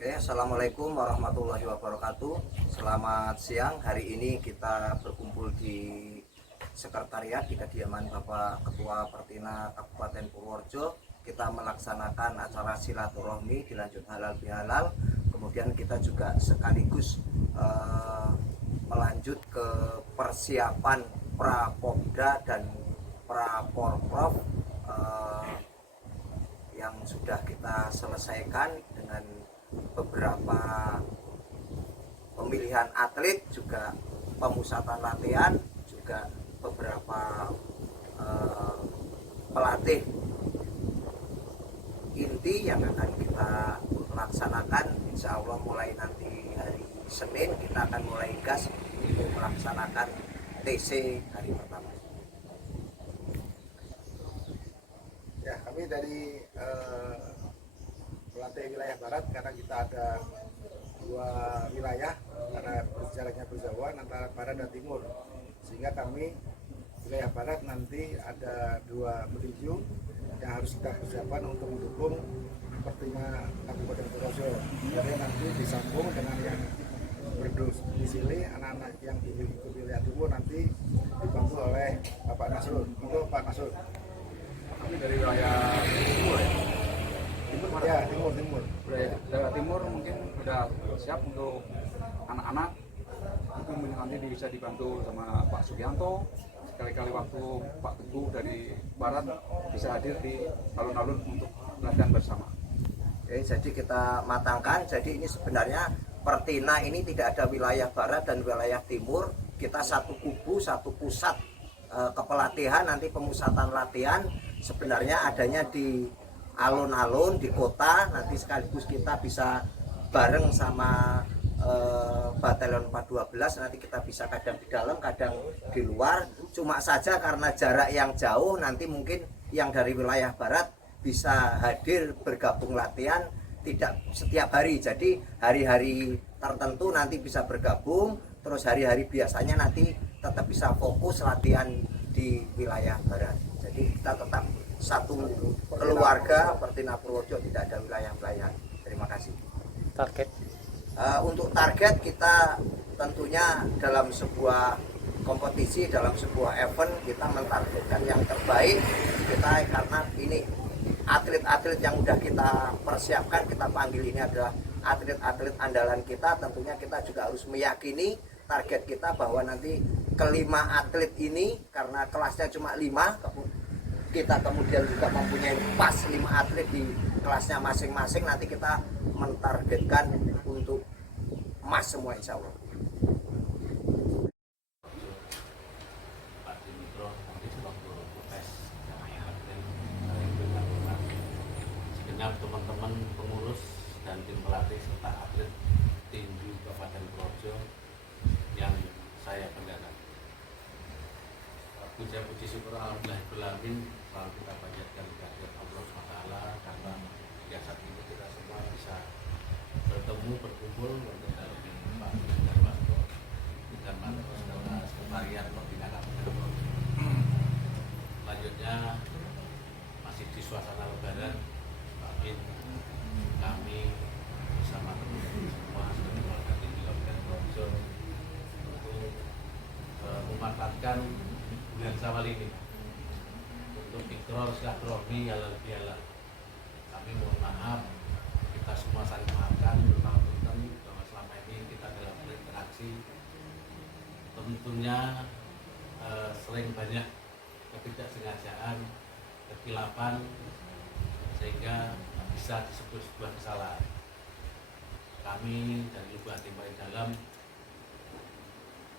Oke, Assalamualaikum warahmatullahi wabarakatuh. Selamat siang. Hari ini kita berkumpul di sekretariat di kediaman Bapak Ketua Pertina Kabupaten Purworejo. Kita melaksanakan acara silaturahmi dilanjut halal bihalal. Kemudian kita juga sekaligus melanjut ke persiapan Prapobda dan Praporprov yang sudah kita selesaikan dengan beberapa pemilihan atlet, juga pemusatan latihan, juga beberapa pelatih inti yang akan kita laksanakan. Insya Allah mulai nanti hari Senin kita akan mulai gas untuk melaksanakan TC hari pertama. Ya, kami dari pelatih wilayah barat, karena kita ada dua wilayah karena jaraknya berjauhan antara barat dan timur, sehingga kami wilayah barat nanti ada dua petinju yang harus kita persiapkan untuk mendukung Pertina Kabupaten Purworejo. Jadi nanti disambung dengan yang berdomisili anak-anak yang di wilayah timur nanti dibantu oleh Bapak Nasrul. Untuk Pak Nasrul. Kami dari wilayah timur ya. Timur ya, timur. Daerah timur mungkin sudah siap untuk anak-anak. Mungkin nanti bisa dibantu sama Pak Sugianto. Sekali-kali waktu Pak Teguh dari barat bisa hadir di alun-alun untuk latihan bersama. Oke, jadi kita matangkan. Jadi ini sebenarnya Pertina ini tidak ada wilayah barat dan wilayah timur. Kita satu kubu, satu pusat kepelatihan. Nanti pemusatan latihan sebenarnya adanya di alun-alun di kota. Nanti sekaligus kita bisa bareng sama Batalion 412. Nanti kita bisa kadang di dalam, kadang di luar. Cuma saja karena jarak yang jauh, nanti mungkin yang dari wilayah barat bisa hadir bergabung latihan tidak setiap hari. Jadi hari-hari tertentu nanti bisa bergabung, terus hari-hari biasanya nanti tetap bisa fokus latihan di wilayah barat. Jadi kita tetap satu keluarga Pertina Purworejo, tidak ada wilayah-wilayah. Terima kasih. Target Untuk target kita tentunya dalam sebuah kompetisi, dalam sebuah event kita mentargetkan yang terbaik kita, karena ini atlet-atlet yang sudah kita persiapkan, kita panggil ini adalah atlet-atlet andalan kita. Tentunya kita juga harus meyakini target kita bahwa nanti kelima atlet ini, karena kelasnya cuma 5, kita kemudian juga mempunyai pas 5 atlet di kelasnya masing-masing. Nanti kita mentargetkan untuk emas semua, insya Allah. Segenap teman-teman pengurus dan tim pelatih serta atlet tinju Kabupaten Purworejo yang saya banggakan. Puji syukur alhamdulillahirrahmanirrahim selalu kita panjatkan kehadirat Allah SWT, karena hingga saat ini kita semua bisa bertemu, berkumpul untuk dalam Pak Darmasto dengan mantan sekretariat Pertina Kabupaten Purworejo. Selanjutnya masih di suasana lebaran, Amin, kami bersama teman-teman semua sebagai warga tinggi Kabupaten Purworejo untuk memanfaatkan bulan Syawal ini untuk ikrar silaturahmi halal bihalal. Kami mohon maaf, kita semua saling memaafkan, bahwa selama ini kita dalam berinteraksi tentunya sering banyak ketidaksengajaan, kekhilafan, sehingga bisa disebut sebuah kesalahan. Kami dari lubuk hati paling dalam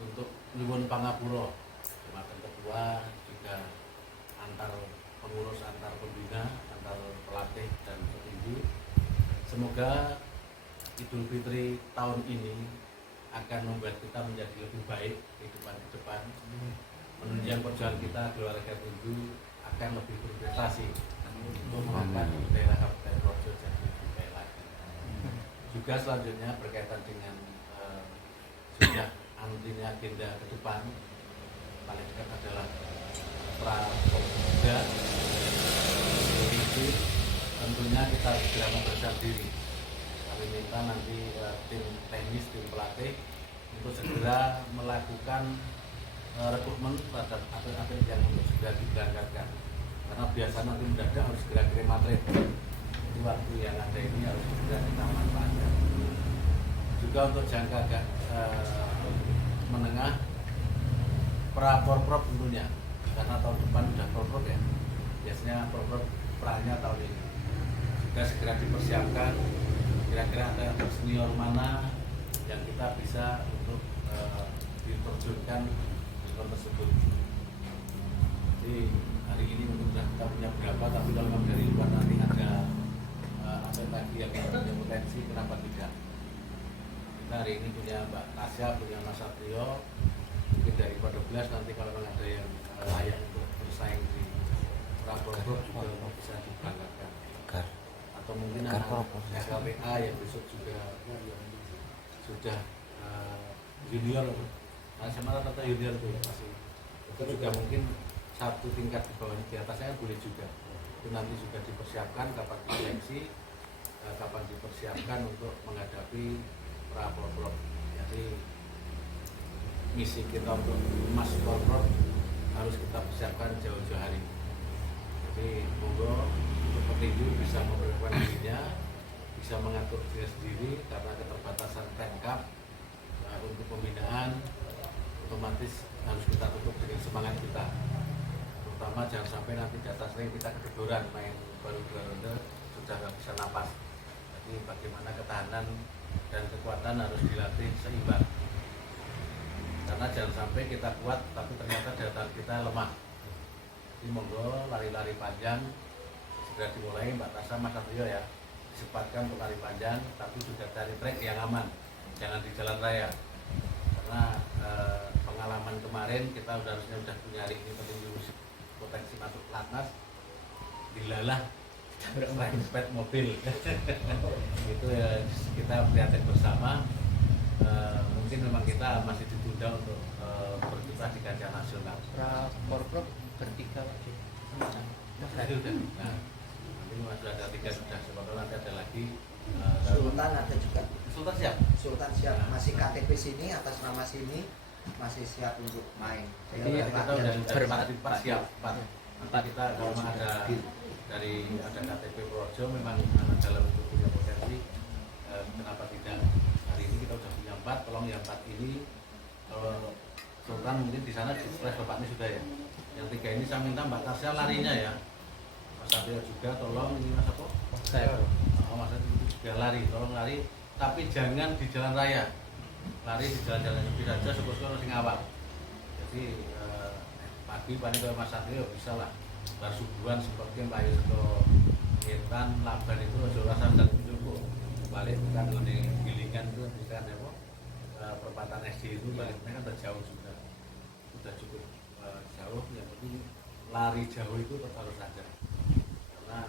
untuk nyuwun pangapura Jumatan Ketua, juga antar pengurus, antar pembina, antar pelatih dan petinju. Semoga Idul Fitri tahun ini akan membuat kita menjadi lebih baik ke depan, menunjang perjuangan kita keluarga tinju akan lebih berprestasi untuk mengangkat daerah Kabupaten Purworejo jadi lebih baik lagi. Juga selanjutnya berkaitan dengan sudah nantinya agenda ke depan, paling dekat adalah Prapobda. Tentunya kita segera mempersiapkan diri. kami minta nanti tim teknis, tim pelatih untuk segera melakukan rekrutmen terhadap atlet-atlet yang untuk segera diberangkatkan, karena biasa nanti mendadak harus segera kirim atlet. Jadi waktu yang ada ini harus segera kita manfaatkan. Juga untuk jangka agak menengah, pra-porprov tentunya, karena tahun depan sudah porprov ya, biasanya porprov pra-nya tahun ini juga segera dipersiapkan. Kira-kira ada senior mana yang kita bisa untuk diterjunkan di tersebut. Jadi hari ini mungkin sudah kita punya berapa, tapi kalau memang dari luar nanti ada atlet lagi yang punya potensi, kenapa tidak? Kita hari ini punya Mbak Tasya, punya Mas Satrio, mungkin dari Kodoblas nanti kalau memang ada yang layak untuk bersaing di pra-porprov juga bisa diberangkatkan. Atau mungkin anak SLPA yang besok juga sudah junior, SMA atau junior itu masih, itu juga mungkin satu tingkat di bawah di atasnya boleh juga. Itu nanti juga dipersiapkan kapan seleksi, kapan dipersiapkan untuk menghadapi pra-porprov. Jadi misi kita untuk emas porprov harus kita persiapkan jauh-jauh hari. Jadi monggo untuk petinju bisa memperkuat dirinya, bisa mengatur diri sendiri karena keterbatasan Pemkab. Untuk pembinaan otomatis harus kita tutup dengan semangat kita, terutama jangan sampai nanti data sering kita kedodoran main baru 2 ronde sudah nggak bisa napas. Jadi bagaimana ketahanan dan kekuatan harus dilatih seimbang, karena jangan sampai kita kuat tapi ternyata data kita lemah. Jadi monggo lari-lari panjang segera dimulai, Mbak Tasya, Mas Satrio ya, disempatkan untuk lari panjang tapi juga cari trek yang aman, jangan di jalan raya. Karena pengalaman kemarin kita harusnya udah punya hari ini petinju potensi masuk pelatnas, dilalah seped mobil. Itu ya kita prihatin bersama. Mungkin memang kita masih ditunda untuk berkiprah di kancah nasional. Pra-porprov bertiga lagi. Nah, nanti sudah ada 3 sudah, sebetulnya nanti ada lagi. Sultan ada juga. Sultan siap? Sultan siap, masih KTP sini atas nama sini masih siap untuk main. Jadi kita udah siap, Pak. Nanti kita kalau ada dari KTP Purworejo memang dalam itu punya potensi, kenapa tidak? Hari ini kita sudah punya 4, tolong yang 4 ini Sultan mungkin di sana di stres bapaknya sudah ya. Yang 3 ini saya minta Mbak Tasya larinya ya. Mas Satrio juga tolong ini Mas apa? Saya. Mas Satrio juga lari, tolong lari, tapi jangan di jalan raya. Lari di jalan-jalan sepi saja, syukur-syukur harus ngawal. Jadi pagi paling ke Mas Satrio bisa lah. Bar subuhan seperti Mbak Yusko, Intan, Laban itu sudah rasa dan cukup. Balik bukan mengenai gilingan itu bukan apa? Perempatan SD itu baliknya kan jauh sudah cukup jauh. Yang penting lari jauh itu tetap harus ada, karena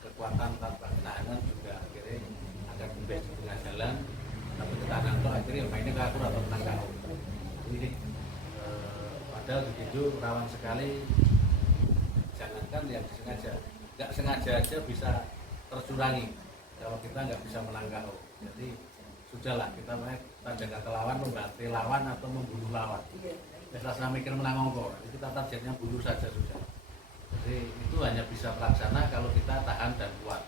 kekuatan tanpa ketahanan juga akhirnya akan kembali di tengah jalan, tapi ketahanan itu akhirnya mainnya ke akur atau menang kau. Jadi padahal begitu rawan sekali, jangankan yang disengaja, nggak sengaja aja bisa tercurangi kalau kita nggak bisa menang kau. Jadi sudahlah kita jaga ke lawan, membantai lawan atau membunuh lawan. Biasanya mikir menang ongko, kita targetnya bunuh saja sudah. Jadi itu hanya bisa terlaksana kalau kita tahan dan kuat.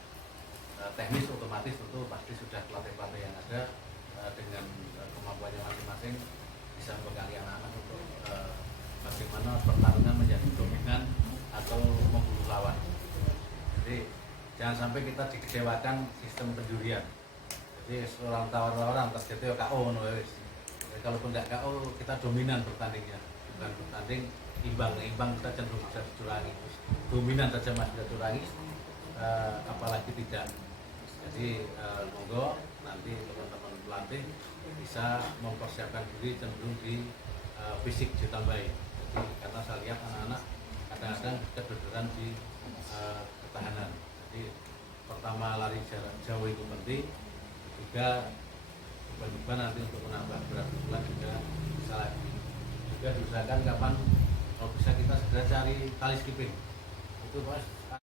Teknis otomatis tentu pasti sudah pelatih-pelatih yang ada dengan kemampuannya masing-masing bisa membekali anak-anak untuk bagaimana pertarungan menjadi dominan atau membunuh lawan. Jadi jangan sampai kita dikecewakan sistem penjurian. Jadi seorang tawar-tawaran targetnya KO wis. Kalaupun tidak KO kita dominan bertandingnya, bukan bertanding imbang kita cenderung bisa dicurangi. Dominan saja masih bisa curangi, apalagi tidak. Jadi monggo nanti teman-teman pelatih bisa mempersiapkan diri cenderung di fisik ditambahi. Jadi karena saya lihat anak-anak kadang-kadang kedodoran di ketahanan. Jadi pertama lari jarak jauh itu penting, juga coba nanti untuk menambah berat bulan juga bisa lagi. Juga diusahakan kapan kalau bisa kita segera cari tali skipping. Itu Mas